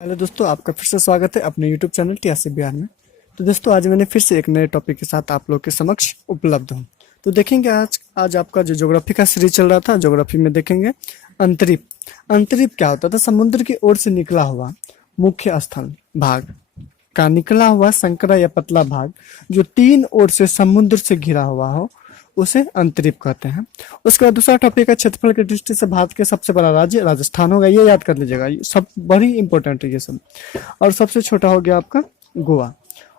Hello दोस्तों, आपका फिर से स्वागत है अपने यूट्यूब चैनल टीआरसी बिहार में। तो दोस्तों, आज मैंने फिर से एक नए टॉपिक के साथ आप लोग के समक्ष उपलब्ध हूँ। तो देखेंगे आज आपका जो ज्योग्राफी का सीरीज चल रहा था, ज्योग्राफी में देखेंगे अंतरिप। अंतरिप क्या होता था? समुद्र की ओर से निकला हुआ मुख्य स्थल भाग का निकला हुआ संकरा या पतला भाग जो तीन ओर से समुद्र से घिरा हुआ हो, उसे अंतरिप कहते हैं। उसके बाद दूसरा टॉपिक है क्षेत्रफल की दृष्टि से भारत के सबसे बड़ा राज्य राजस्थान होगा, ये याद कर लीजिएगा, ये सब बड़ी इंपॉर्टेंट है ये सब। और सबसे छोटा हो गया आपका गोवा।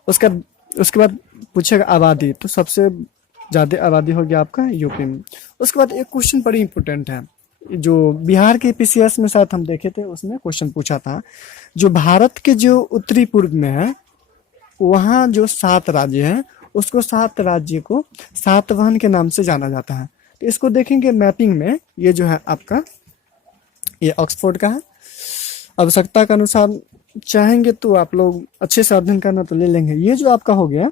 उसका उसके बाद पूछेगा आबादी, तो सबसे ज्यादा आबादी हो गया आपका यूपी में। उसके बाद एक क्वेश्चन बड़ी इंपॉर्टेंट है, जो बिहार के पीसीएस में साथ हम देखे थे, उसमें क्वेश्चन पूछा था, जो भारत के जो उत्तरी पूर्व में है वहाँ जो 7 राज्य हैं, उसको 7 राज्य को सातवाहन के नाम से जाना जाता है। तो इसको देखेंगे मैपिंग में, ये जो है आपका ये ऑक्सफोर्ड का है। आवश्यकता के अनुसार चाहेंगे तो आप लोग अच्छे से अध्ययन करना तो ले लेंगे। ये जो आपका हो गया,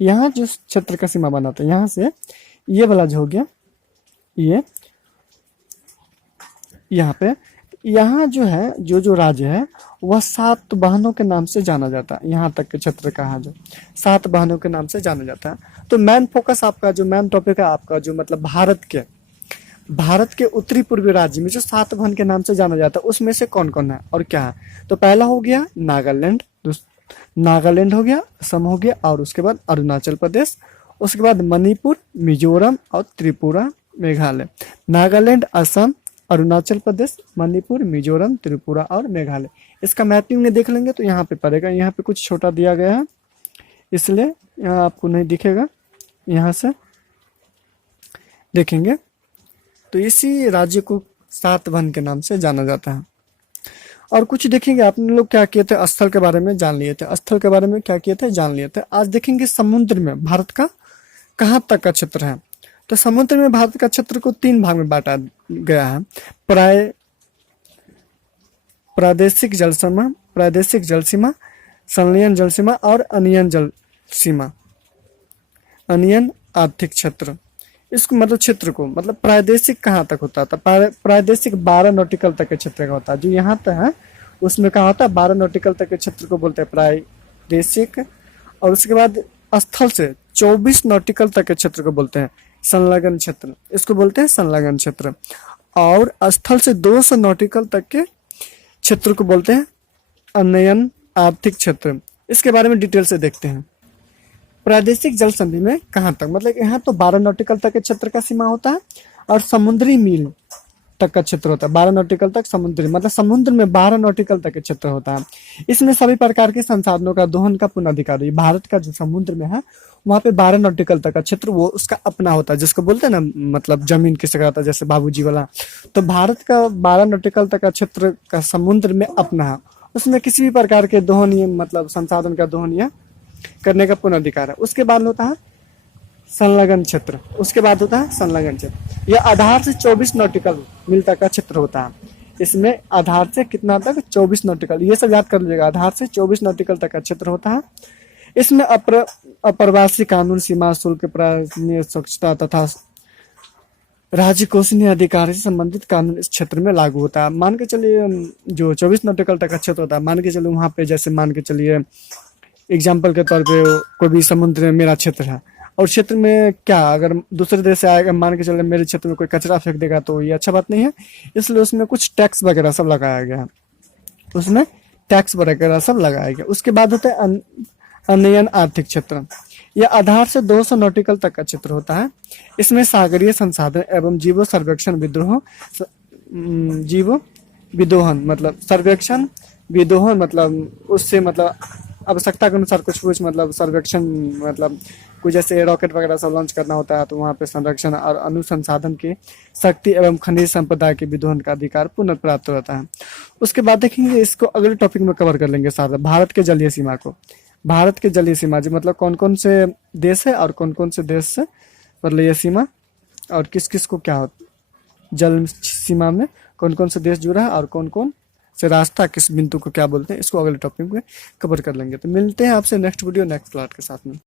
यहाँ जो क्षेत्र का सीमा बनाता है, यहाँ से ये वाला जो हो गया, ये यहाँ पे, यहाँ जो है जो राज्य है वह 7 बहनों के नाम से जाना जाता है। यहाँ तक के क्षेत्र का है जो 7 बहनों के नाम से जाना जाता है। तो मेन फोकस आपका, जो मेन टॉपिक है आपका, जो मतलब भारत के उत्तरी पूर्वी राज्य में जो 7 बहन के नाम से जाना जाता है, उसमें से कौन कौन है और क्या है। तो पहला हो गया नागालैंड, नागालैंड हो गया, असम हो गया, और उसके बाद अरुणाचल प्रदेश, उसके बाद मणिपुर, मिजोरम और त्रिपुरा, मेघालय। नागालैंड, असम, अरुणाचल प्रदेश, मणिपुर, मिजोरम, त्रिपुरा और मेघालय। इसका मैपिंग में देख लेंगे तो यहाँ पे पड़ेगा, यहाँ पे कुछ छोटा दिया गया है इसलिए यहाँ आपको नहीं दिखेगा। यहाँ से देखेंगे तो इसी राज्य को सातवाहन के नाम से जाना जाता है। और कुछ देखेंगे, आपने लोग क्या किए थे, स्थल के बारे में जान लिए थे, स्थल के बारे में क्या किए थे, जान लिए थे। आज देखेंगे समुद्र में भारत का कहाँ तक का क्षेत्र है। तो समुद्र में भारत का क्षेत्र को 3 भाग में बांटा गया है। प्रादेशिक जल सीमा, संलयन जल सीमा और अनियन जल सीमा, अनियन आर्थिक क्षेत्र। इसको मतलब क्षेत्र को मतलब प्रादेशिक कहाँ तक होता था? प्रादेशिक 12 नॉटिकल तक के क्षेत्र का होता है। जो यहाँ तक है उसमें कहा होता है 12 नॉटिकल तक के क्षेत्र को बोलते हैं प्रादेशिक। और उसके बाद स्थल से 24 नॉटिकल तक के क्षेत्र को बोलते हैं संलग्न क्षेत्र, इसको बोलते हैं संलग्न क्षेत्र। और स्थल से 200 नॉटिकल तक के क्षेत्र को बोलते हैं अनयन आर्थिक क्षेत्र। इसके बारे में डिटेल से देखते हैं। प्रादेशिक जल संधि में कहाँ तक, मतलब यहाँ तो 12 नॉटिकल तक के क्षेत्र का सीमा होता है और समुद्री मील तक का क्षेत्र होता है। 12 नॉटिकल तक समुद्री, मतलब समुद्र में 12 नॉटिकल तक के क्षेत्र होता है। इसमें सभी प्रकार के संसाधनों का दोहन का पुनर्धिकार, भारत का जो समुद्र में है वहाँ पे 12 नॉटिकल तक का क्षेत्र वो उसका अपना होता है, जिसको बोलते हैं ना, मतलब जमीन किसे कहता है, जैसे बाबूजी वाला। तो भारत का 12 नॉटिकल तक का क्षेत्र का समुद्र में अपना है, उसमें किसी भी प्रकार के दोहन या मतलब संसाधन का दोहन या करने का पुनर्धिकार है। उसके बाद होता है संलग्न क्षेत्र, उसके बाद होता है संलग्न क्षेत्र। यह आधार से 24 नॉटिकल मील तक का क्षेत्र होता है। इसमें आधार से कितना तक? 24 नॉटिकल, ये सब याद कर लीजिएगा। आधार से 24 नॉटिकल तक का क्षेत्र होता है। इसमें अप्रवासी कानून, सीमा शुल्क, प्राणीय स्वच्छता तथा राज्य अधिकार से संबंधित कानून इस क्षेत्र में लागू होता है। मान के चलिए जो 24 नॉटिकल तक का क्षेत्र होता है, मान के चलिए वहाँ पे, जैसे मान के चलिए एग्जाम्पल के तौर पे कोई भी समुद्र में मेरा क्षेत्र है, और क्षेत्र में क्या अगर दूसरे देश से आएगा, मान के चले मेरे क्षेत्र में कोई कचरा फेंक देगा तो ये अच्छा बात नहीं है, इसलिए उसमें कुछ टैक्स वगैरह सब लगाया गया है, उसमें टैक्स वगैरह सब लगाया गया। उसके बाद होता है अनयन आर्थिक क्षेत्र। यह आधार से 200 नॉटिकल तक का क्षेत्र होता है। इसमें सागरीय संसाधन एवं जीवो सर्वेक्षण विदोहन मतलब सर्वेक्षण, विदोहन मतलब उससे मतलब आवश्यकता के अनुसार कुछ मतलब सर्वेक्षण, मतलब कुछ जैसे रॉकेट वगैरह सब लॉन्च करना होता है तो वहाँ पे संरक्षण और अनुसंसाधन की शक्ति एवं खनिज संपदा के विदोहन का अधिकार पुनः प्राप्त होता है। उसके बाद देखेंगे, इसको अगले टॉपिक में कवर कर लेंगे साथ, भारत के जलीय सीमा को। भारत के जलीय सीमा जी मतलब कौन कौन से देश है और कौन कौन से देश से मतलब ये सीमा, और किस किस को क्या होता, जल सीमा में कौन कौन से देश जुड़ा है और कौन कौन से रास्ता किस बिंदु को क्या बोलते हैं, इसको अगले टॉपिक में कवर कर लेंगे। तो मिलते हैं आपसे नेक्स्ट वीडियो नेक्स्ट क्लास के साथ में।